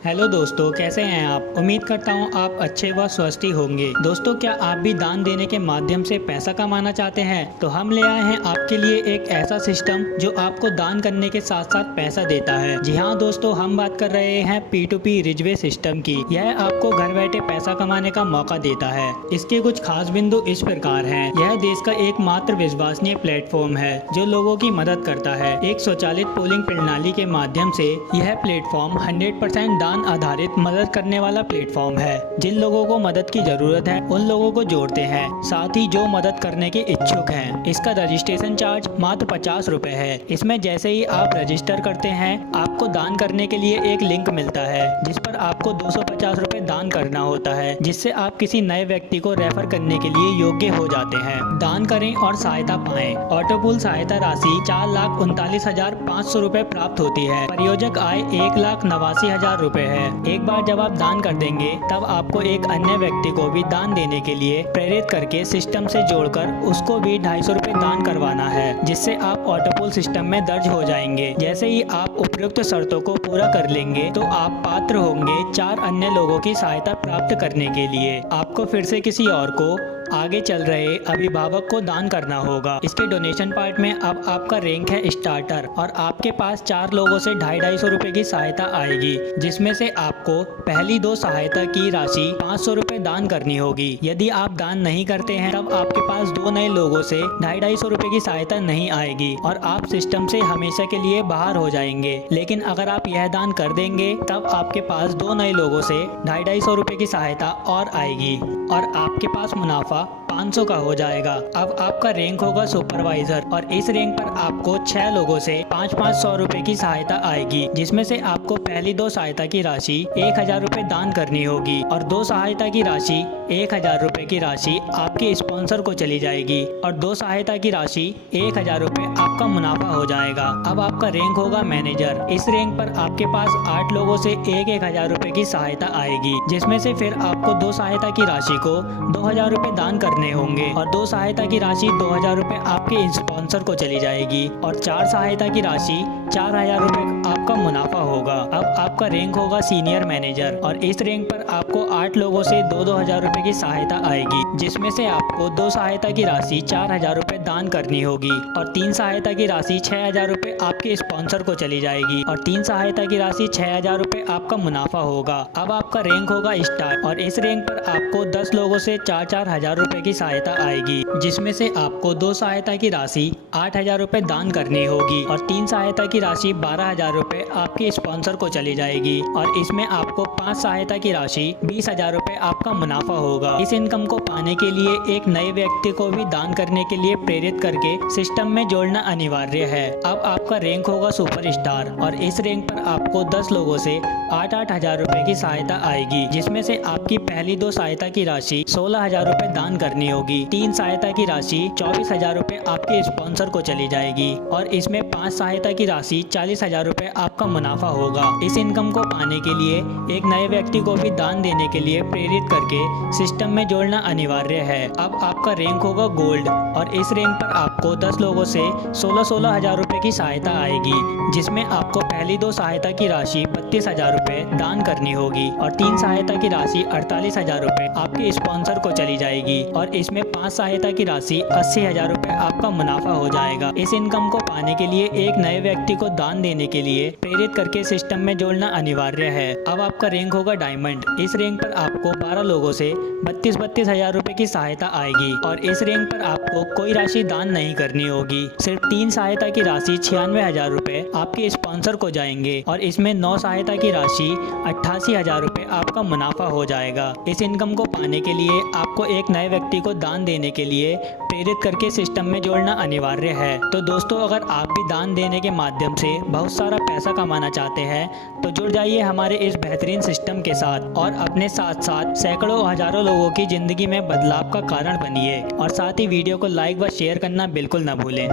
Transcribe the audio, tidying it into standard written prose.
Hello दोस्तों, कैसे हैं आप। उम्मीद करता हूं आप अच्छे व स्वस्थ ही होंगे। दोस्तों, क्या आप भी दान देने के माध्यम से पैसा कमाना चाहते हैं? तो हम ले आए हैं आपके लिए एक ऐसा सिस्टम जो आपको दान करने के साथ साथ पैसा देता है। जी हाँ दोस्तों, हम बात कर रहे हैं P2P रिजवे सिस्टम की। यह आपको घर बैठे पैसा कमाने का मौका देता है। इसके कुछ खास बिंदु इस प्रकार हैं। यह देश का एकमात्र विश्वसनीय प्लेटफॉर्म है जो लोगों की मदद करता है। एक स्वचालित पोलिंग प्रणाली के माध्यम से यह प्लेटफॉर्म 100% दान आधारित मदद करने वाला प्लेटफॉर्म है। जिन लोगों को मदद की जरूरत है उन लोगों को जोड़ते हैं, साथ ही जो मदद करने के इच्छुक हैं। इसका रजिस्ट्रेशन चार्ज मात्र 50 रुपए है। इसमें जैसे ही आप रजिस्टर करते हैं आपको दान करने के लिए एक लिंक मिलता है जिस पर आपको 250 रुपए दान करना होता है, जिससे आप किसी नए व्यक्ति को रेफर करने के लिए योग्य हो जाते हैं। दान करें और सहायता पाएं। ऑटोपूल सहायता राशि 4,39,500 रुपए प्राप्त होती है। परियोजक आय 1,89,000 रुपए है। एक बार जब आप दान कर देंगे तब आपको एक अन्य व्यक्ति को भी दान देने के लिए प्रेरित करके सिस्टम से जोड़कर उसको भी 250 रुपए दान करवाना है, जिससे आप ऑटोपूल सिस्टम में दर्ज हो जाएंगे। जैसे ही आप उपयुक्त शर्तों को पूरा कर लेंगे तो आप पात्र होंगे 4 अन्य लोगों की सहायता प्राप्त करने के लिए। आपको फिर से किसी और को आगे चल रहे अभिभावक को दान करना होगा। इसके डोनेशन पार्ट में अब आपका रैंक है स्टार्टर और आपके पास 4 लोगों से 250 रुपए की सहायता आएगी, जिसमें से आपको पहली 2 सहायता की राशि 500 रुपए दान करनी होगी। यदि आप दान नहीं करते हैं तब आपके पास 2 नए लोगों से 250 रुपए की सहायता नहीं आएगी और आप सिस्टम से हमेशा के लिए बाहर हो जाएंगे। लेकिन अगर आप यह दान कर देंगे तब आपके पास 2 नए लोगों से 250 रुपए की सहायता और आएगी और आपके पास मुनाफा 500 का हो जाएगा। अब आपका रैंक होगा सुपरवाइजर और इस रैंक पर आपको 6 लोगों से 500 रुपए की सहायता आएगी, जिसमें से आपको पहली 2 सहायता की राशि 1000 रुपए दान करनी होगी और 2 सहायता की राशि 1000 रुपए की राशि आपके स्पॉन्सर को चली जाएगी और 2 सहायता की राशि 1000 रुपए आपका मुनाफा हो जाएगा। अब आपका रैंक होगा मैनेजर। इस रैंक पर आपके पास 8 लोगों से 1000 रुपए की सहायता आएगी, जिसमें से फिर आपको 2 सहायता की राशि को 2000 रुपए दान करने होंगे और 2 सहायता की राशि 2000 रुपए आपके स्पॉन्सर को चली जाएगी और 4 सहायता की राशि 4000 रुपए आपका मुनाफा होगा। अब आपका रैंक होगा सीनियर मैनेजर और इस रैंक पर आपको 8 लोगों से 2000 रुपए की सहायता आएगी, जिसमें से आपको 2 सहायता की राशि 4000 रुपए दान करनी होगी और 3 सहायता की राशि 6000 रुपए आपके स्पॉन्सर को चली जाएगी और 3 सहायता की राशि 6000 रुपए आपका मुनाफा होगा। अब आपका रैंक होगा स्टार और इस रैंक पर आपको 10 लोगों से 4-4 हजार रुपए की सहायता आएगी, जिसमें से आपको 2 सहायता की राशि 8000 रुपए दान करनी होगी और 3 सहायता की राशि 12000 रुपए आपके स्पॉन्सर को चली जाएगी और इसमें आपको 5 सहायता की राशि 20000 रुपए आपका मुनाफा होगा। इस इनकम को पाने के लिए एक नए व्यक्ति को भी दान करने के लिए प्रेरित करके सिस्टम में जोड़ना अनिवार्य है। अब आपका रैंक होगा सुपरस्टार और इस रैंक पर आपको 10 लोगों से 8-8 हजार रुपए की सहायता आएगी, जिसमें से आपकी पहली 2 सहायता की राशि 16000 रुपए दान करनी होगी। 3 सहायता की राशि 24000 रुपए आपके स्पॉन्सर को चली जाएगी और इसमें 5 सहायता की राशि 40000 रुपए आपका मुनाफा होगा। इस इनकम को पाने के लिए एक नए व्यक्ति को भी दान देने के लिए प्रेरित करके सिस्टम में जोड़ना अनिवार्य है। अब आपका रैंक होगा गोल्ड और इस रैंक पर आपको 10 लोगों से 16-16 हजार रुपए की सहायता आएगी, जिसमें आपको पहली 2 सहायता की राशि 32,000 रुपए दान करनी होगी और 3 सहायता की राशि 48,000 रुपए आपके स्पॉन्सर को चली जाएगी और इसमें 5 सहायता की राशि 80,000 रुपए आपका मुनाफा हो जाएगा। इस इनकम को पाने के लिए एक नए व्यक्ति को दान देने के लिए प्रेरित करके सिस्टम में जोड़ना अनिवार्य है। अब आपका रैंक होगा डायमंड। इस रैंक पर आपको 12 लोगों से 32-32 हजार रुपए की सहायता आएगी और इस रैंक पर आपको कोई राशि दान नहीं करनी होगी। सिर्फ 3 सहायता की राशि 96,000 रुपए आपके स्पॉन्सर को जाएंगे और इसमें 9 सहायता की राशि 88,000 रुपए आपका मुनाफा हो जाएगा। इस इनकम को पाने के लिए आपको एक नए व्यक्ति को दान देने के लिए प्रेरित करके सिस्टम में जोड़ना अनिवार्य है। तो दोस्तों, अगर आप भी दान देने के माध्यम से बहुत सारा पैसा कमाना चाहते हैं तो जुड़ जाइए हमारे इस बेहतरीन सिस्टम के साथ और अपने साथ साथ सैकड़ों हजारों लोगों की जिंदगी में बदलाव का कारण बनिए और साथ ही वीडियो को लाइक व शेयर करना बिल्कुल न भूलें।